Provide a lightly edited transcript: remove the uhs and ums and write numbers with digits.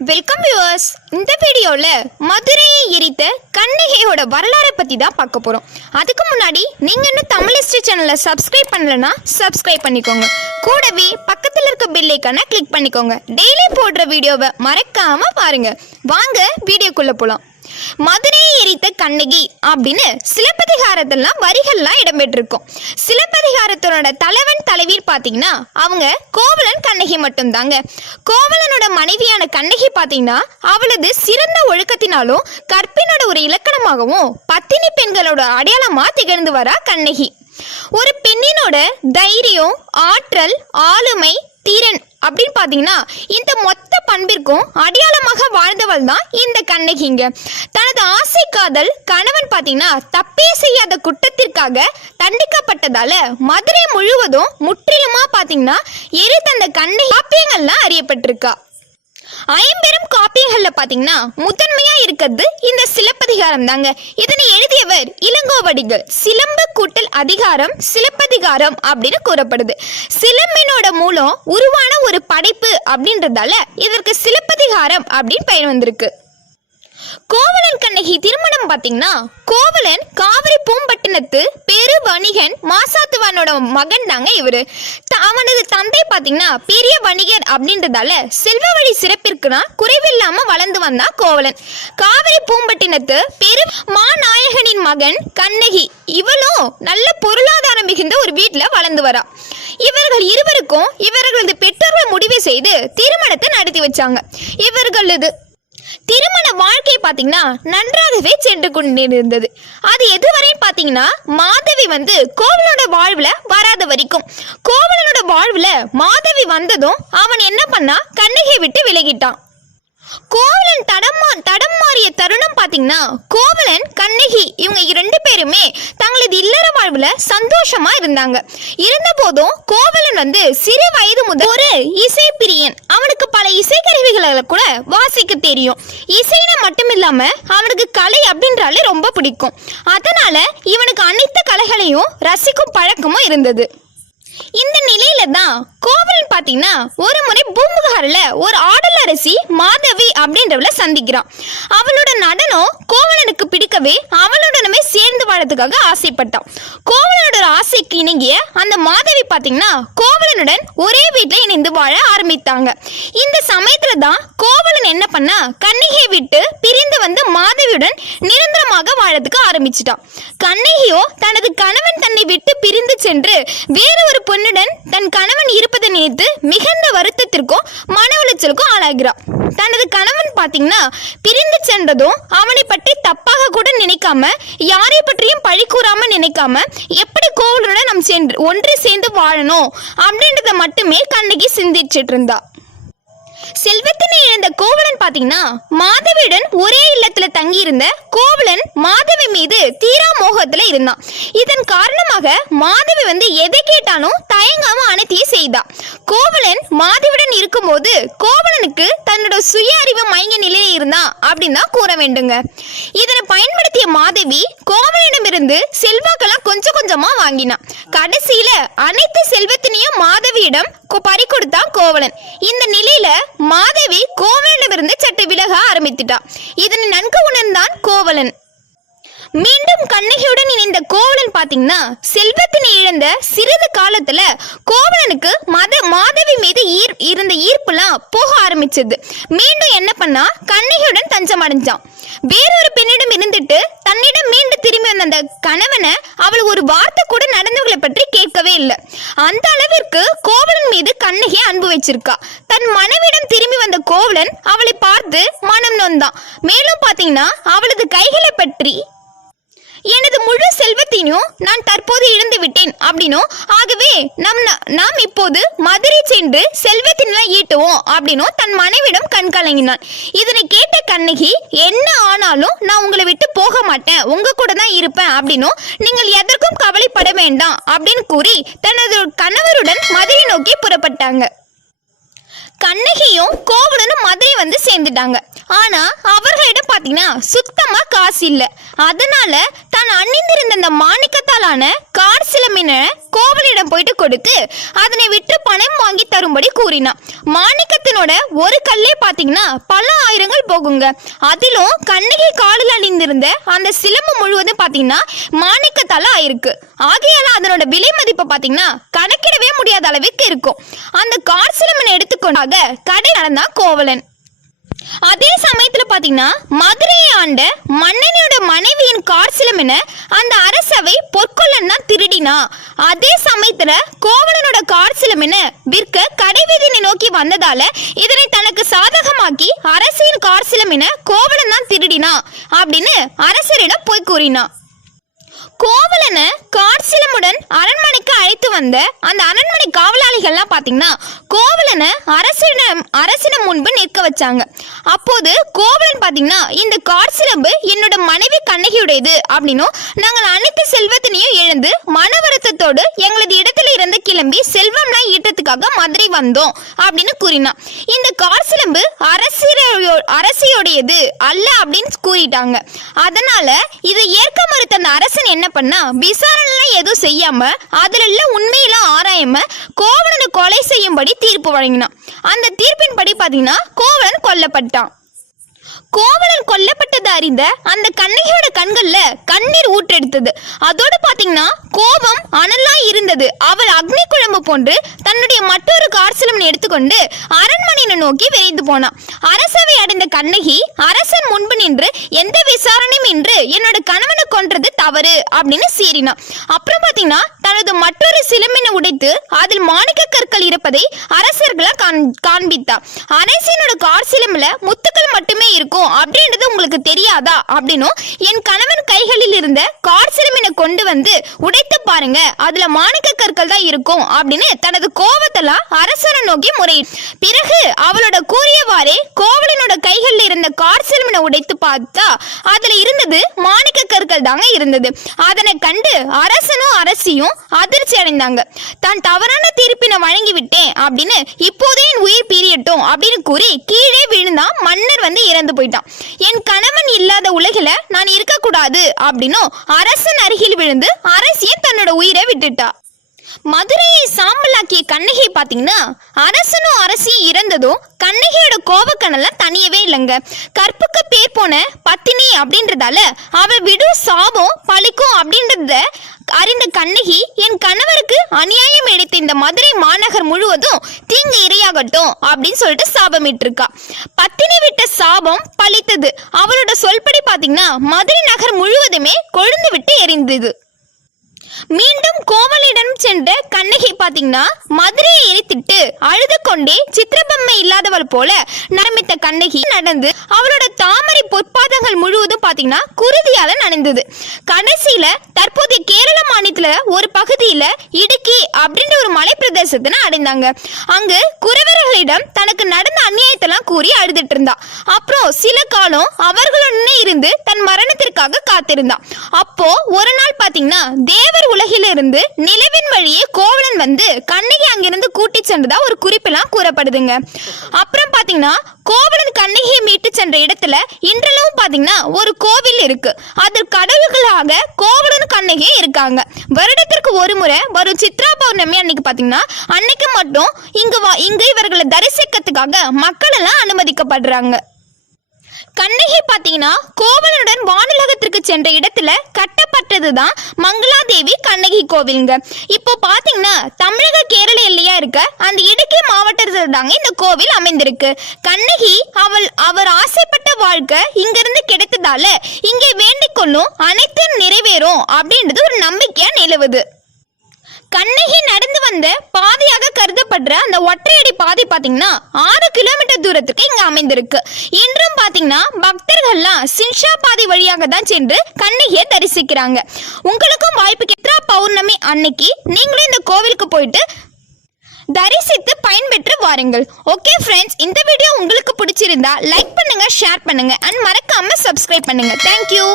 Welcome viewers. இந்த வீடியோல மதுரையை எரித்த கண்ணகியோட வரலாறை பத்தி தான் பார்க்க போறோம். அதுக்கு முன்னாடி நீங்க இன்னும் தமிழ் ஹிஸ்டரி சேனலை சப்ஸ்கிரைப் பண்ணலனா சப்ஸ்கிரைப் பண்ணிக்கோங்க. கூடவே பக்கத்துல இருக்க பெல் ஐகானை கிளிக் பண்ணிக்கோங்க. டெய்லி போடுற வீடியோவை மறக்காம பாருங்க. வாங்க வீடியோக்குள்ள போலாம். மதுரையை எரித்த கண்ணகி அப்படின்னு சிலப்பதிகாரத்தெல்லாம் வரிகள்லாம் இடம்பெற்றிருக்கும். சிலப்பதிகாரத்தோட தலைவன் தலைவீர் பாத்தீங்கன்னா அவங்க கோவலன் கண்ணகி மட்டும் தாங்க. கோவலனோட மனைவியான கண்ணகி பாத்தீங்கன்னா அவளது சிறந்த ஒழுக்கத்தினாலும் கற்பினோட ஒரு இலக்கணமாகவும் பத்தினி பெண்களோட அடையாளமா திகழ்ந்து வரா கண்ணகி. ஒரு பெண்ணினோட தைரியம், ஆற்றல், ஆளுமை, திறன் அப்படின்னு பாத்தீங்கன்னா இந்த மொத்த பண்பிற்கும் அடையாளமாக வாழ்ந்தவள் தான் இந்த கண்ணகிங்க. தனது ஆசை காதல் கணவன் பாத்தீங்கன்னா தப்பே செய்யாத குற்றத்திற்காக தண்டிக்கப்பட்டதால மதுரை முழுவதும் முற்றிலுமா பாத்தீங்கன்னா எரித்த அந்த கண்ணகி காப்பியங்கள்லாம் அறியப்பட்டிருக்கா. ஐம்பெரும் காப்பியங்கள்ல பாத்தீங்கன்னா முதன்மையா இருக்கிறது இந்த சிலப்பதிகாரம் தாங்க. இதனை எழுதியவர் இளங்கோவடிகள். சிலம்பு கூட்டல் அதிகாரம் சிலப்பதிகாரம் அப்படின்னு கூறப்படுது. சிலம்பினோட மூலம் உருவான ஒரு படைப்பு அப்படின்றதால இதற்கு சிலப்பதிகாரம் அப்படின்னு பெயர் வந்திருக்கு. கோவலன் கண்ணகி திருமணம் பாத்தீங்கன்னா கோவலன் காவிரி பூம்பட்டினத்து பெரு வணிகன் மாசாத்துவானோட மகன் தாங்க இவரு. அவனது தந்தை பாத்தீங்கன்னா பெரிய வணிகர் அப்படின்றதால செல்வ வழி சிறப்பிற்குனா குறைவில்லாம வளர்ந்து வந்தா கோவலன். காவிரி பூம்பட்டினத்து பெரு மாநாயகனின் மகன் கண்ணகி இவளும் நல்ல பொருளாதாரம் மிகுந்த ஒரு வீட்டுல வளர்ந்து வரா. இவர்கள் இருவருக்கும் இவர்களது பெற்றோர்கள் முடிவு செய்து திருமணத்தை நடத்தி வச்சாங்க. இவர்களது திருமண வாழ்க்கை பாத்தீங்கன்னா நன்றாகவே சென்று கொண்டிருந்தது. அது எதுவரை பாத்தீங்கன்னா மாதவி கோவலனோட வாழ்வுல வராத வரைக்கும். கோவலனோட வாழ்வுல மாதவி வந்ததும் அவன் என்ன பண்ணா கண்ணகியை விட்டு விலகிட்டான். கோவலன் தடம் மாறிய தருணம் பாத்தீங்கன்னா கோவலன் கண்ணகி இவங்க இரண்டு பேருமே தங்களது இல்லற வாழ்வுல சந்தோஷமா இருந்தாங்க. இருந்த போதும் கோவலன் சிறு வயது முதல் ஒரு இசை பிரியன். அவனுக்கு பல இசைக்கருவிகளை கூட வாசிக்க தெரியும். இசைன்னு மட்டும் இல்லாம அவனுக்கு கலை அப்படின்றாலே ரொம்ப பிடிக்கும். அதனால இவனுக்கு அனைத்து கலைகளையும் ரசிக்கும் பழக்கமும் இருந்தது. இந்த நிலையில தான் கோவலன் பாத்தீங்கன்னா ஒரு முறை பூம்புகார்ல ஒரு ஆடல் அரசி மாதவி அப்படின்றவளை சந்திக்கிறான். அவளோட நடனம் கோவலனுக்கு பிடிக்கவே அவளுடனே சேர்ந்து வாழறதுக்காக ஆசைப்பட்டான். கோவலனோட ஆசைக்கு இணங்கிய அந்த மாதவி பாத்தீங்கன்னா கோவலனுடன் ஒரே வீட்டுல இணைந்து வாழ ஆரம்பித்தாங்க. இந்த சமயத்துல தான் கோவலன் என்ன பண்ணா கண்ணகியை விட்டு பிரிந்து மாதவியுடன் நிரந்தரமாக வாழறதுக்கு ஆரம்பிச்சிட்டான். கண்ணகியோ தனது கணவன் தன்னை விட்டு பிரிந்து சென்று வேறு ஒரு பெண்ணுடன் தன் கணவன் இருப்பதை நினைத்து மிகுந்த வருத்தத்திற்கும் மன உளைச்சலுக்கும் ஆளாகிறான். தனது கணவன் பாத்தீங்கன்னா பிரிந்து சென்றதும் அவனை பற்றி தப்பாக கூட நினைக்காம யாரை பற்றியும் பழி கூறாம நினைக்காம எப்படி கோவலனுடன் நாம் ஒன்று சேர்ந்து வாழணும் அப்படின்றத மட்டுமே கண்ணகி சிந்திச்சிட்டு இருந்தா. செல்வத்தினை இழந்த கோவலன் பாத்தீங்கன்னா மாதவியுடன் ஒரே இல்லத்துல தங்கி இருந்த கோவலன் மாதவி மீது தீரா மோகத்துல இருந்தான். இதன் காரணமாக மாதவி எதை கேட்டாலும் தயங்காம அனைத்தையும் செய்தா. கோவலன் மாதவியுடன் இருக்கும் போது கோவலனுக்கு தன்னோட சுய அறிவு மயங்க நிலையில இருந்தான் அப்படின்னு தான் கூற வேண்டுங்க. இதனை பயன்படுத்திய மாதவி கோவலனிடமிருந்து செல்வாக்கெல்லாம் கொஞ்சம் கொஞ்சமா வாங்கினான். கடைசியில அனைத்து செல்வத்தினையும் மாதவியிடம் பறி கொடுத்தான் கோவலன். இந்த நிலையில மாதவி கோவலனிடமிருந்து சற்று விலக ஆரம்பித்துட்டான். இதனை நன்கு உணர்ந்தான் கோவலன். மீண்டும் கண்ணகியுடன் இணைந்த கோவலன் பாத்தீங்கன்னா செல்வத்தினை இழந்த சிறிது காலத்துல கோவலனுக்கு மாதவி மீது இருந்த ஈர்ப்புலாம் போக ஆரம்பிச்சது. மீண்டும் என்ன பண்ணா கண்ணகியுடன் தஞ்சம் அடைஞ்சான். வேறொரு பெண்ணிடம் இருந்துட்டு தன்னிடம் மீண்டும் திரும்பி வந்த அந்த கணவனை அவள் ஒரு வார்த்தை கூட நடந்தவர்களை பற்றி கேட்கவே இல்லை. அந்த அளவிற்கு கோவலன் மீது கண்ணகி அன்பு வச்சிருக்கா. தன் மனைவிடம் திரும்பி வந்த கோவலன் அவளை பார்த்து மனம் நொந்தான். மேலும் பாத்தீங்கன்னா அவளது கைகளை பற்றி எனது முழு செல்வத்தையும் நான் தற்போது இழந்து விட்டேன் அப்படின்னும், ஆகவே நாம் இப்போது மதுரை சென்று செல்வத்தினெல்லாம் ஈட்டுவோம் அப்படின்னும் தன் மனைவிடம் கண் கலங்கினான். இதனை கேட்ட கண்ணகி என்ன ஆனாலும் நான் உங்களை விட்டு போக மாட்டேன், உங்க கூட தான் இருப்பேன் அப்படின்னும், நீங்கள் எதற்கும் கவலைப்பட வேண்டாம் அப்படின்னு கூறி தனது கணவருடன் மதுரை நோக்கி புறப்பட்டாங்க. கண்ணகியும் கோவலனும் மதுரை சேர்ந்துட்டாங்க. ஆனா அவர்களிடம் பாத்தீங்கன்னா சுத்தமா காசு இல்ல. அதனால தான் அணிந்திருந்த அந்த மாணிக்கத்தாலான கார் சிலம்பினை கோவலனிடம் போயிட்டு கொடுத்து அதனை விற்று பணம் வாங்கி தரும்படி கூறினான். மாணிக்கத்தினோட ஒரு கல்லே பாத்தீங்கன்னா பல ஆயிரங்கள் போகுங்க. அதிலும் கண்ணகி காலில் அணிந்திருந்த அந்த சிலம்பு முழுவதும் பாத்தீங்கன்னா மாணிக்கத்தால ஆயிருக்கு. ஆகையால அதனோட விலை மதிப்பு பாத்தீங்கன்னா கணக்கிடவே முடியாத அளவுக்கு இருக்கும். அந்த கார் சிலம்பினை எடுத்துக்கொண்டாக கடை நடந்தான் கோவலன். அதே சமயத்துல பாத்தீங்கன்னா மதுரையை ஆண்ட மன்னனோட மனைவியின் கார் சிலம்பினை அந்த அரசவை பொற்கொள்ளன் தான் திருடினா. அதே சமயத்துல கோவலனோட கார் சிலம்பினை விற்க கடைவீதியை நோக்கி வந்ததால இதனை தனக்கு சாதகமாக்கி அரசின் கார் சிலம்பினை கோவலன் தான் திருடினா அப்படின்னு அரசரிடம் போய் கூறினா. கோவலனை கார் சிலம்புடன் அரண்மனைக்கு அழைத்து வந்த அந்த அரண்மனை காவலாளிகள்லாம் பாத்தீங்கன்னா கோவலனை அரசிடம் முன்பு நிற்க வச்சாங்க. அப்போது கோவலன் பாத்தீங்கன்னா இந்த கார் சிலம்பு என்னோட மனைவி கண்ணகியுடையது அப்படின்னும் நாங்கள் அனைத்து செல்வத்தினையும் இழந்து மன வருத்தத்தோடு எங்களது இடத்துல இருந்து கிளம்பி செல்வம்லாம் ஈட்டத்துக்காக மதுரை வந்தோம் அப்படின்னு கூறினான். இந்த கார் சிலம்பு அரசியோடையது அல்ல அப்படின்னு கூறிட்டாங்க. அதனால இதை ஏற்க மறுத்த அந்த அரசன் என்ன பண்ணா விசாரணை எதுவும் செய்யாம அதுல உண்மையெல்லாம் ஆராயாம கோவலனை கொலை செய்யும்படி தீர்ப்பு வழங்கினான். அந்த தீர்ப்பின்படி பாத்தீங்கன்னா கோவலன் கொல்லப்பட்டான். கோவலன் கொல்லப்பட்டது அறிந்த அந்த கண்ணகியோட கண்கள்ல கண்ணீர் ஊற்றெடுத்தது. அதோடு பாத்தீங்கன்னா கோபம் அனலா இருந்தது. அவள் அக்னி குழம்பு போன்று தன்னுடைய மற்றொரு கார் சிலம்பினை எடுத்துக்கொண்டு அரண்மனையை நோக்கி விரைந்து போனான். அரசவை அடைந்த கண்ணகி அரசன் முன்பு நின்று எந்த விசாரணையும் இன்று என்னோட கணவனை கொன்றது தவறு அப்படின்னு சீறினான். அப்புறம் பாத்தீங்கன்னா தனது மற்றொரு சிலம்பினை உடைத்து அதில் மாணிக்க கற்கள் இருப்பதை அரசர்களா காண்பித்தார். அரசினோட கார் சிலம்புல முத்துக்கள் மட்டுமே இருக்கும் அப்படின்றது உங்களுக்கு தெரியாதா அப்படின்னும் என் கணவன் கைகளில் இருந்த கார் சிலம்பினை கொண்டு வந்து உடைத்து பாருங்க அதுல மாணிக்க கற்கள் தான் இருக்கும் அப்படின்னு தனது கோபத்தெல்லாம் அரசரை நோக்கி முறையிட்டார். பிறகு அவளோட கூறியவாறே கோவலனோட கைகளில் இருந்த கார் சிலம்பினை உடைத்து பார்த்தா அதுல இருந்தது மாணிக்க கற்கள் தாங்க இருந்தது. அதனை கண்டு அரசனும் அரசியும் அதிர்ச்சி அடைந்தாங்க. தான் தவறான தீர்ப்பினை வழங்கி விட்டேன் அப்படின்னு இப்போதே என் உயிர் பிரியட்டும் அப்படின்னு கூறி கீழே விழுந்தா மன்னர் வந்து இறந்து போயிட்டான். என் கணவன் இல்லாத உலகில நான் இருக்கக்கூடாது அப்படின்னும் அரசன் அருகில் விழுந்து அரசியை தன்னோட உயிரை விட்டுட்டா. மதுரையை சாம்பலாக்கிய கண்ணகி பாத்தீங்கன்னா அரசனும் அரசியும் இறந்ததும் கண்ணகியோட கோபக்கணெல்லாம் தனியவே இல்லைங்க. கற்புக்கு பேர் போன பத்தினி அப்படின்றதால அவள் விடும் சாபம் பழிக்கும் அப்படின்றத அறிந்த கண்ணகி என் கணவருக்கு அநியாயம் இழைத்த இந்த மதுரை மாநகர் முழுவதும் தீங்கு இரையாகட்டும் அப்படின்னு சொல்லிட்டு சாபமிட்டு இருக்கா. பத்தினி விட்ட சாபம் பழித்தது. அவளோட சொல்படி பாத்தீங்கன்னா மதுரை நகர் முழுவதுமே கொழுந்து விட்டு எரிந்தது. மீண்டும் கோவலனிடம் சென்ற கண்ணகி பாத்தீங்கன்னா மதுரையை எரித்திட்டு அழுது கொண்டே சித்திரபொம்மை இல்லாதவள் போல நரமித்த கண்ணகி நடந்து அவளோட தாமரை பொற்பாதங்கள் முழுவதும் பாத்தீங்கன்னா குருதியால நனைந்தது. கடைசியில தற்போதைய கேரள மாநிலத்துல ஒரு பகுதியில இடுக்கி அப்படின்ற ஒரு மலை பிரதேசத்தை அடைந்தாங்க. அங்கு குறவர்களிடம் தனக்கு நடந்த அநியாயத்தெல்லாம் கூறி அழுதுட்டு இருந்தா. அப்புறம் சில காலம் அவர்களுடனே இருந்து தன் மரணத்திற்காக காத்திருந்தா. அப்போ ஒரு நாள் பாத்தீங்கன்னா தேவர் உலகிலிருந்து நிலவின் வழியே கோவலன் வந்து கண்ணகி அங்கிருந்து கூட்டி சென்றதா ஒரு குறிப்பெல்லாம் கூறப்படுதுங்க. அப்புறம் பாத்தீங்கன்னா கோவலன் கண்ணகியை மீட்டு சென்ற இடத்துல இன்றளவும் பாத்தீங்கன்னா ஒரு கோவில் இருக்கு. அதில் கடவுள்களாக கோவலன் கண்ணகியும் இருக்காங்க. வருடத்திற்கு ஒரு முறை வரும் சித்ரா பௌர்ணமி அன்னைக்கு பாத்தீங்கன்னா அன்னைக்கு மட்டும் இங்கு இவர்களை தரிசிக்கிறதுக்காக மக்கள் எல்லாம் அனுமதிக்கப்படுறாங்க. கண்ணகி பாத்தீங்கன்னா கோவலனுடன் வானுலகத்திற்கு சென்ற இடத்துல கட்டப்பட்டதுதான் மங்களாதேவி கண்ணகி கோவிலுங்க. இப்போ பாத்தீங்கன்னா தமிழக கேரள எல்லையா இருக்க அந்த இடுக்கி மாவட்டத்தில் தாங்க இந்த கோவில் அமைந்திருக்கு. கண்ணகி அவர் ஆசைப்பட்ட வாழ்க்கை இங்கிருந்து கிடைத்ததால இங்கே வேண்டிக் கொள்ளும் அனைத்தும் நிறைவேறும் அப்படின்றது ஒரு நம்பிக்கையா நிலவுது. கண்ணகி நடந்து வந்த பாதையாக கருதப்படுற அந்த ஒற்றையடி பாதை பாத்தீங்கன்னா 6 கிலோமீட்டர் தூரத்துக்கு இங்க அமைந்திருக்கு. இன்றும் பாத்தீங்கன்னா பக்தர்கள்லாம் சின்ஷா பாதை வழியாக தான் சென்று கண்ணகியை தரிசிக்கிறாங்க. உங்களுக்கும் வாய்ப்பு சித்ரா பௌர்ணமி அன்னைக்கு நீங்களும் இந்த கோவிலுக்கு போயிட்டு தரிசித்து பயன்பெற்று வாருங்கள். ஓகே ஃப்ரெண்ட்ஸ், இந்த வீடியோ உங்களுக்கு பிடிச்சிருந்தா லைக் பண்ணுங்க, ஷேர் பண்ணுங்க அண்ட் மறக்காம சப்ஸ்கிரைப் பண்ணுங்க. தேங்க்யூ.